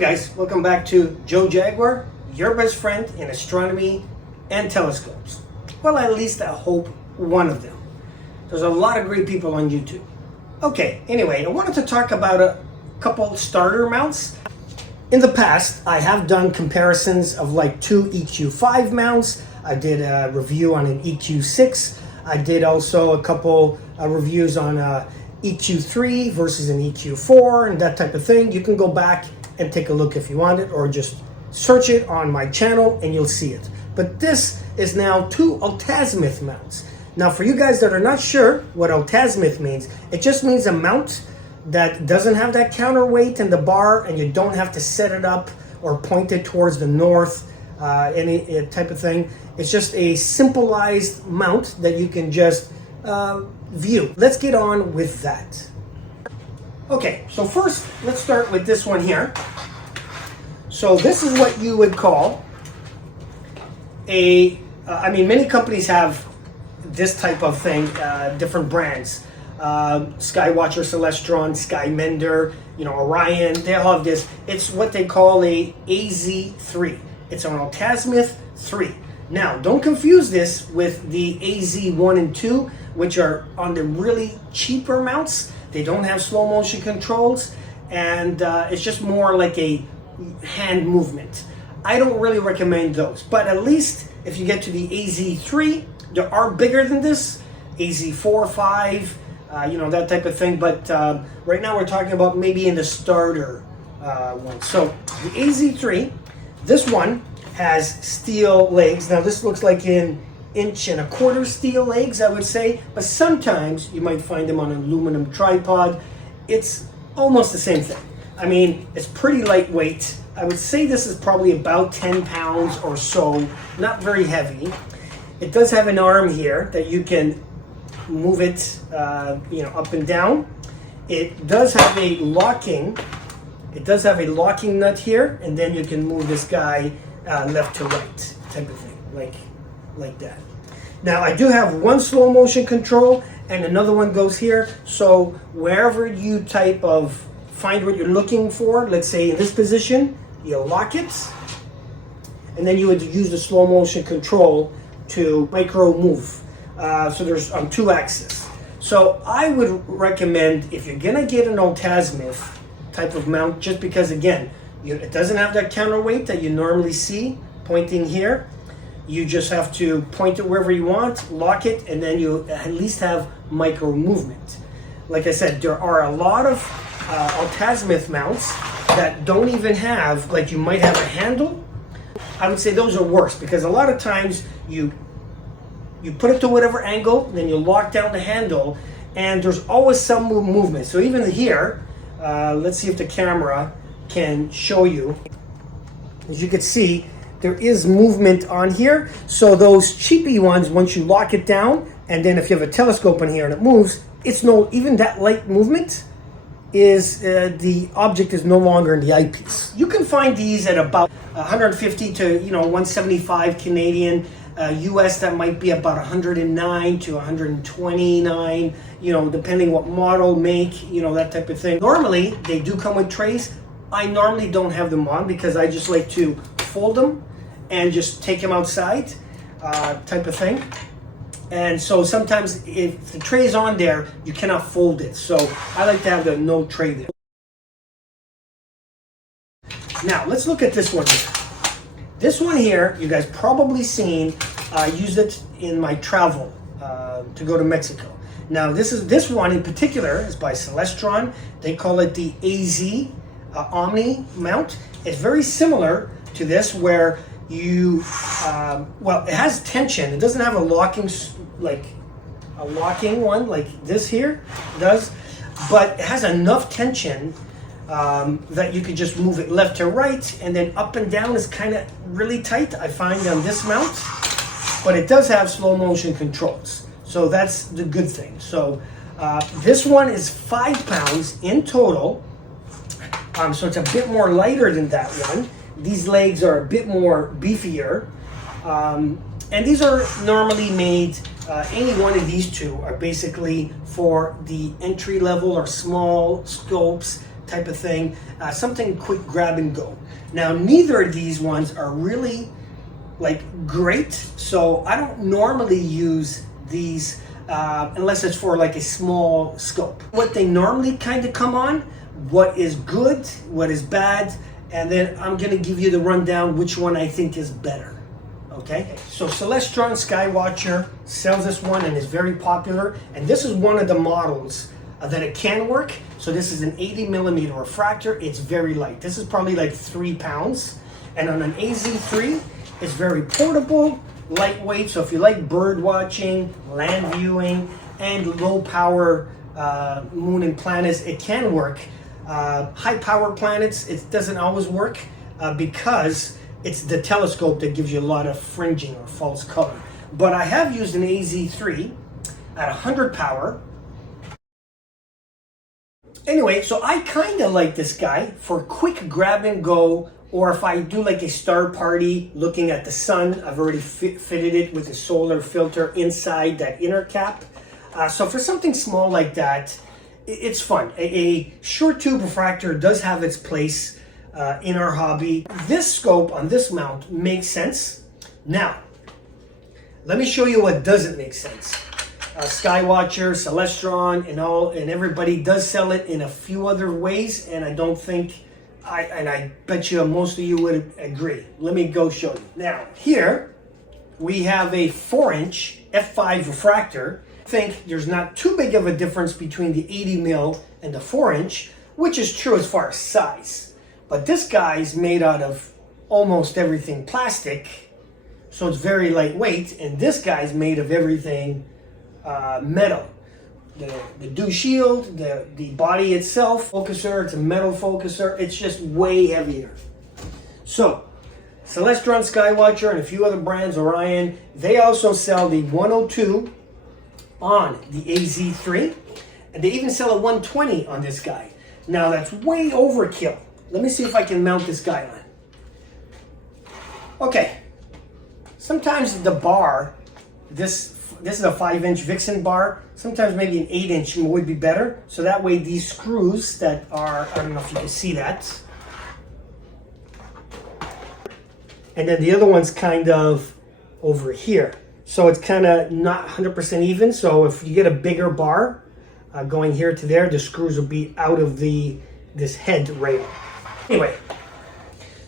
guys, welcome back to Joe Jaguar, your best friend in astronomy and telescopes. Well, at least I hope one of them. There's a lot of great people on YouTube. Okay, anyway, I wanted to talk about a couple starter mounts. In the past, I have done comparisons of like two EQ5 mounts. I did a review on an EQ6. I did also a couple reviews on EQ3 versus an EQ4 and that type of thing. You can go back and take a look if you want it, or just search it on my channel and you'll see it. But this is now two altazimuth mounts. Now for you guys that are not sure what altazimuth means, it just means a mount that doesn't have that counterweight in the bar, and you don't have to set it up or point it towards the north, any type of thing. It's just a simplified mount that you can just view. Let's get on with that. Okay, so first let's start with this one here. So this is what you would call a, many companies have this type of thing, different brands. Skywatcher, Celestron, Skymender, Orion, they all have this. It's what they call a AZ3. It's an altazimuth 3. Now, don't confuse this with the AZ1 and 2, which are on the really cheaper mounts. They don't have slow motion controls, and it's just more like a hand movement. I don't really recommend those, but at least if you get to the AZ3, there are bigger than this, AZ4, 5, that type of thing. But right now we're talking about maybe in the starter one. So the AZ3, this one has steel legs. Now this looks like an 1.25 inch steel legs, I would say, but sometimes you might find them on an aluminum tripod. It's almost the same thing. I mean, it's pretty lightweight. I would say this is probably about 10 pounds or so, not very heavy. It does have an arm here that you can move it, up and down. It does have a locking. It does have a locking nut here, and then you can move this guy left to right, type of thing, like that. Now I do have one slow motion control, and another one goes here. So wherever you find what you're looking for, let's say in this position, you lock it, and then you would use the slow motion control to micro move. So there's on 2 axes. So I would recommend, if you're gonna get an altazimuth type of mount, just because again, it doesn't have that counterweight that you normally see pointing here. You just have to point it wherever you want, lock it, and then you at least have micro movement. Like I said, there are a lot of altazimuth mounts that don't even have, like you might have a handle. I would say those are worse, because a lot of times you put it to whatever angle, then you lock down the handle, and there's always some movement. So even here, let's see if the camera can show you. As you can see, there is movement on here. So those cheapy ones, once you lock it down, and then if you have a telescope in here and it moves, even that light movement is, the object is no longer in the eyepiece. You can find these at about 150 to 175 Canadian. US, that might be about 109 to 129, depending what model, make, that type of thing. Normally, they do come with trays. I normally don't have them on because I just like to fold them and just take them outside, type of thing. And so sometimes if the tray is on there, you cannot fold it. So I like to have the no tray there. Now, let's look at this one here. This one here, you guys probably seen. I used it in my travel to go to Mexico. Now this one in particular is by Celestron. They call it the AZ Omni mount. It's very similar to this, where you, it has tension. It doesn't have a locking one like this here does, but it has enough tension that you could just move it left to right, and then up and down is kind of really tight, I find, on this mount. But it does have slow motion controls, so that's the good thing. So this one is 5 pounds in total, so it's a bit more lighter than that one. These legs are a bit more beefier, and these are normally made, any one of these two are basically for the entry level or small scopes type of thing, something quick grab and go. Now, neither of these ones are really like great, so I don't normally use these unless it's for like a small scope. What they normally kind of come on, what is good, what is bad, and then I'm going to give you the rundown which one I think is better. Okay, so Celestron Skywatcher sells this one and is very popular, and this is one of the models that it can work. So this is an 80 millimeter refractor. It's very light. This is probably like 3 pounds, and on an AZ3 it's very portable, lightweight. So if you like bird watching, land viewing, and low power moon and planets, it can work. High power planets, it doesn't always work because it's the telescope that gives you a lot of fringing or false color. But I have used an AZ3 at 100 power. Anyway, so I kind of like this guy for quick grab and go, or if I do like a star party looking at the sun. I've already fitted it with a solar filter inside that inner cap. So for something small like that, it's fun. A short tube refractor does have its place in our hobby. This scope on this mount makes sense. Now, let me show you what doesn't make sense. Skywatcher, Celestron, and everybody does sell it in a few other ways, and I don't think, I bet you most of you would agree. Let me go show you. Now, here we have a 4-inch f5 refractor. I think there's not too big of a difference between the 80 mil and the 4-inch, which is true as far as size. But this guy's made out of almost everything plastic, so it's very lightweight, and this guy's made of everything metal. The dew shield, the body itself, focuser, it's a metal focuser, it's just way heavier. So, Celestron Skywatcher and a few other brands, Orion, they also sell the 102 on the AZ3, and they even sell a 120 on this guy. Now that's way overkill. Let me see if I can mount this guy on. Okay, sometimes the bar, this is a 5-inch Vixen bar. Sometimes maybe an 8-inch would be better. So that way these screws that are, I don't know if you can see that. And then the other one's kind of over here. So it's kind of not 100% even. So if you get a bigger bar going here to there, the screws will be out of this head rail. Anyway,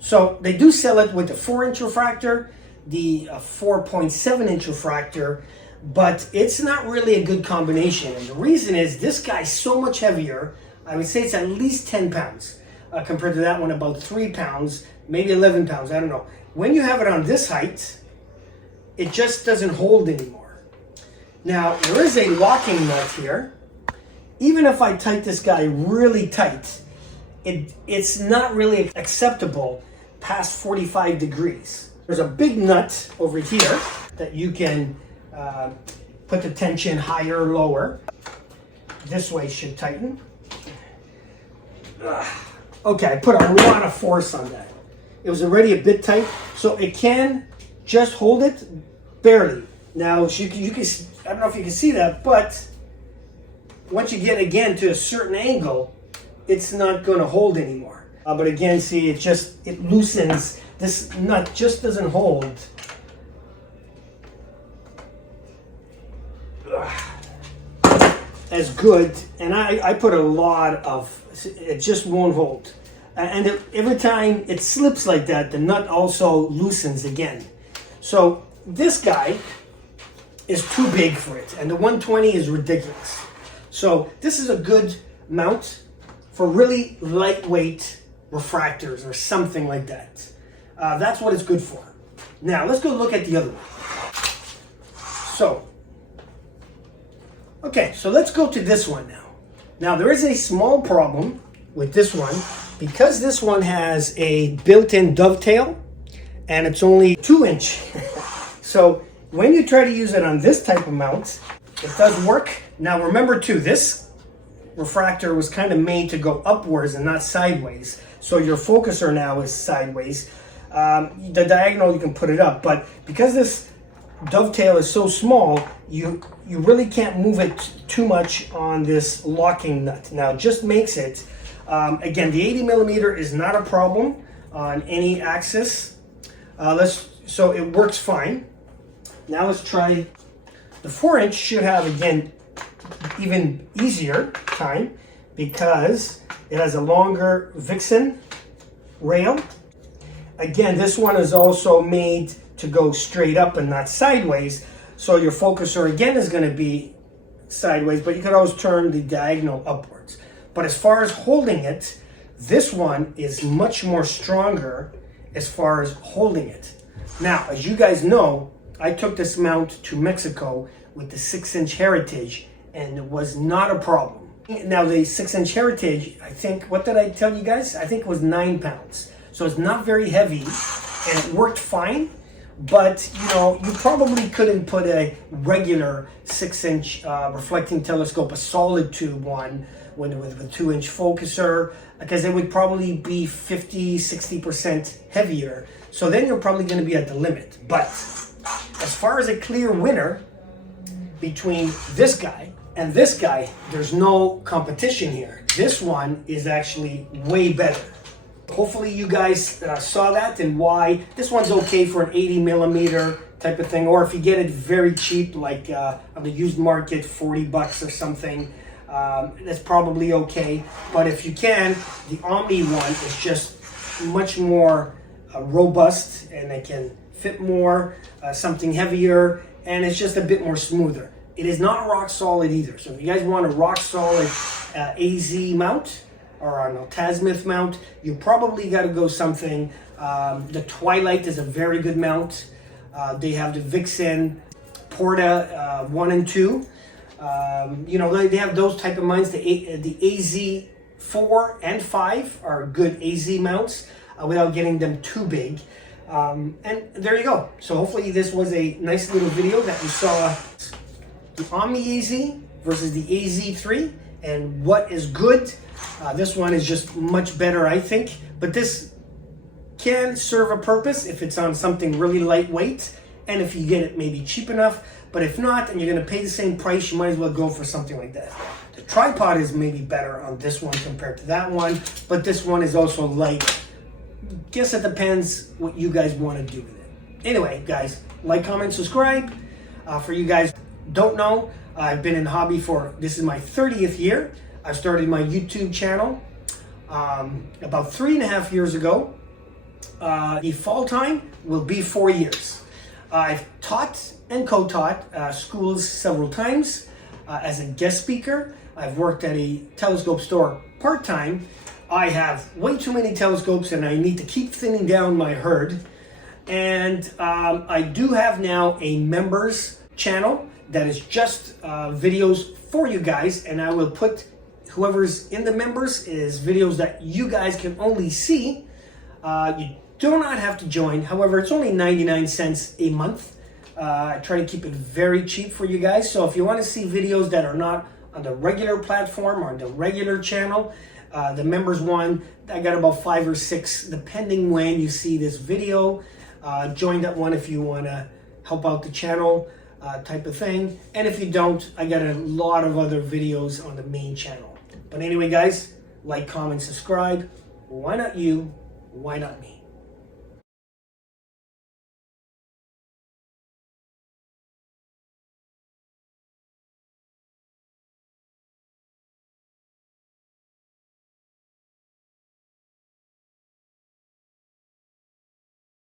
so they do sell it with the 4-inch refractor, the 4.7-inch refractor, but it's not really a good combination. And the reason is this guy's so much heavier. I would say it's at least 10 pounds compared to that one, about 3 pounds, maybe 11 pounds, I don't know. When you have it on this height, it just doesn't hold anymore. Now, there is a locking nut here. Even if I tighten this guy really tight, it's not really acceptable past 45 degrees. There's a big nut over here that you can put the tension higher or lower. This way should tighten. Okay, I put a lot of force on that. It was already a bit tight, so it can just hold it barely. Now, you can I don't know if you can see that, but once you get again to a certain angle, it's not going to hold anymore. But again, see, it loosens. This nut just doesn't hold. As good, and I put a lot of, it just won't hold. And every time it slips like that, the nut also loosens again. So this guy is too big for it, and the 120 is ridiculous. So this is a good mount for really lightweight refractors or something like that. That's what it's good for. Now let's go look at the other one. So, okay, so let's go to this one now. Now there is a small problem with this one because this one has a built-in dovetail and it's only 2-inch. So when you try to use it on this type of mount, it does work. Now remember too, this refractor was kind of made to go upwards and not sideways. So your focuser now is sideways. The diagonal you can put it up, but because this dovetail is so small, you really can't move it too much on this locking nut. Now it just makes it Again, the 80 millimeter is not a problem on any axis. So it works fine. Now let's try the 4-inch. Should have, again, even easier time because it has a longer Vixen rail. Again, this one is also made to go straight up and not sideways. So your focuser again is going to be sideways, but you could always turn the diagonal upwards. But as far as holding it, this one is much more stronger as far as holding it. Now, as you guys know, I took this mount to Mexico with the 6-inch Heritage, and it was not a problem. Now, the 6-inch Heritage, I think, what did I tell you guys? I think it was 9 pounds. So it's not very heavy, and it worked fine. But, you know, you probably couldn't put a regular 6-inch reflecting telescope, a solid tube one, with a 2-inch focuser, because it would probably be 50-60% heavier. So then you're probably going to be at the limit. But as far as a clear winner between this guy and this guy, there's no competition here. This one is actually way better. Hopefully you guys saw that and why this one's okay for an 80 millimeter type of thing, or if you get it very cheap, like on the used market, $40 or something, that's probably okay. But if you can, the Omni one is just much more robust, and it can fit more, something heavier, and it's just a bit more smoother. It is not rock solid either. So if you guys want a rock solid AZ mount, or an Altazimuth mount, you probably got to go something. The Twilight is a very good mount. They have the Vixen, Porta 1 and 2. You know, they have those type of mounts. The AZ 4 and 5 are good AZ mounts without getting them too big. And there you go. So hopefully this was a nice little video that you saw the Omni AZ versus the AZ3 and what is good. This one is just much better, I think, but this can serve a purpose if it's on something really lightweight and if you get it maybe cheap enough. But if not, and you're going to pay the same price, you might as well go for something like that. The tripod is maybe better on this one compared to that one, but this one is also light. Guess it depends what you guys want to do with it. Anyway, guys, like, comment, subscribe. For you guys don't know, I've been in hobby this is my 30th year. I started my YouTube channel about 3.5 years ago. The fall time will be 4 years. I've taught and co-taught schools several times as a guest speaker. I've worked at a telescope store part-time. I have way too many telescopes and I need to keep thinning down my herd. And I do have now a members channel that is just videos for you guys, and I will put whoever's in the members is videos that you guys can only see. You do not have to join. However, it's only 99 cents a month. I try to keep it very cheap for you guys. So if you want to see videos that are not on the regular platform or on the regular channel, the members one, I got about 5 or 6 depending when you see this video. Join that one if you want to help out the channel type of thing. And if you don't, I got a lot of other videos on the main channel. But anyway, guys, like, comment, subscribe. Why not you? Why not me?